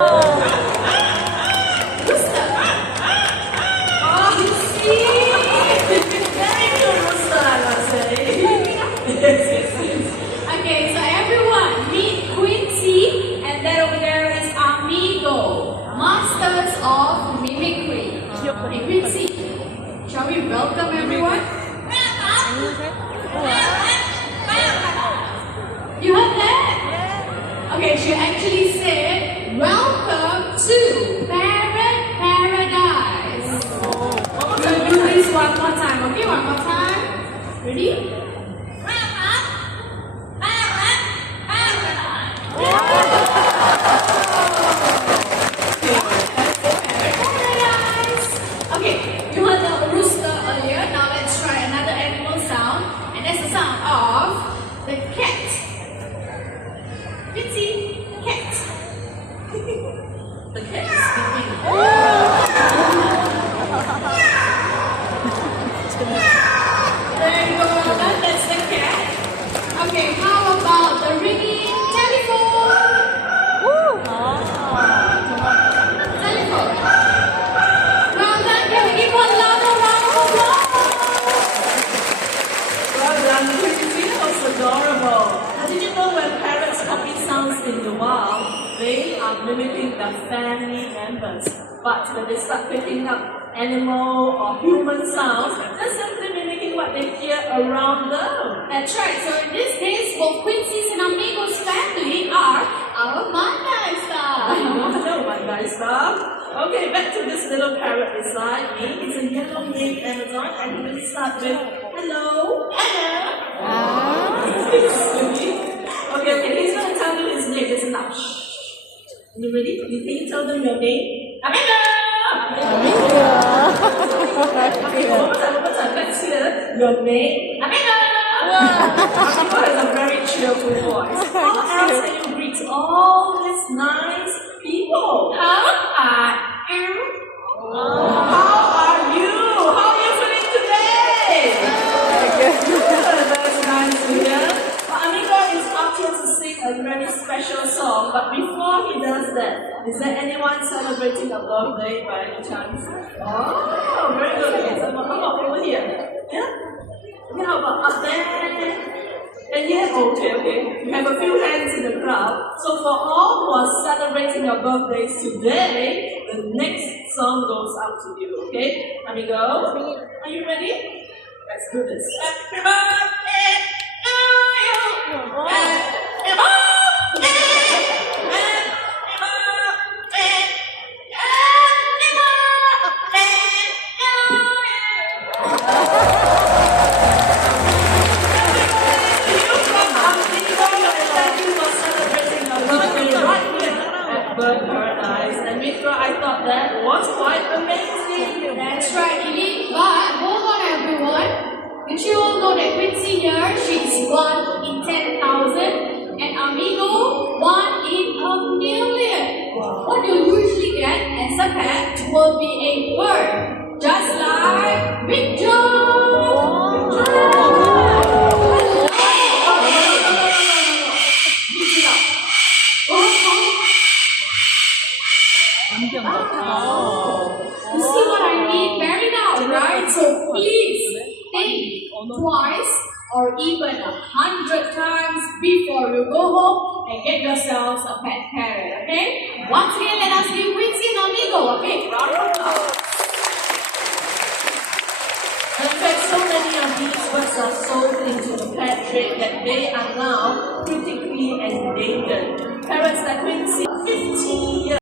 Okay, so everyone, meet Quincy, and then over there is Amigo, masters of mimicry. Hey, Quincy, shall we welcome everyone? You heard that? Okay, she actually said, welcome to Parrot Paradise. We'll do this one more time, okay? One more time. Ready? Okay, you heard the rooster earlier. Now let's try another animal sound, and that's the sound of the cat. Quincy, cat. The cat is sleeping. There you go. That's the cat. Okay, how about the ringing telephone? Telephone. Well done. Can we give one louder round of applause? Well done, Quincy. That was adorable. Now, did you know when parrots copy sounds in the wild, they are mimicking their family members. But when they start picking up animal or human sounds, they're simply mimicking what they hear around them. That's right. So in this case, both Quincy's and Amigo's family are our Mandai star. Hello, my nice stuff. Okay, back to this little parrot beside me. It's a yellow-named Amazon, and we're going to start with hello, Anna. Okay, he's going to tell you his name. Listen up. Shh. You ready? Can you tell them your name? Amigo! Okay, one more time. Let's hear your name. Amigo! Amigo has a very cheerful voice. How else can you greet all these nice people? How are you? How are you feeling today? Good, that's nice to hear. But Amigo is up here to sing a very special song. But before he does that, is there anyone celebrating a birthday by any chance? Oh, very good. Okay, so how about over here? Yeah? Okay, how about up there? And yeah, okay. We have a few hands in the crowd. So for all who are celebrating your birthdays today, the next song goes out to you, okay? Amigo, are you ready? Let's do this. Happy birthday to you! Happy birthday! Happy birthday! Happy birthday to you! Bird Paradise, and Mitra, I thought that was quite amazing. That's right, Lily. But hold on, everyone. Did you all know that Quincy here, she's 1 in 10,000, and Amigo 1 in a million. What you usually get as a pet will be a bird, just like Big You see what I mean? Very now, right? So please think twice or even 100 times before you go home and get yourselves a pet parrot, okay? Once again, let us give Quincy and Amigo, okay? Round of applause. In fact, so many of these birds are sold into the pet trade that they are now critically endangered. Parrots like Quincy, 15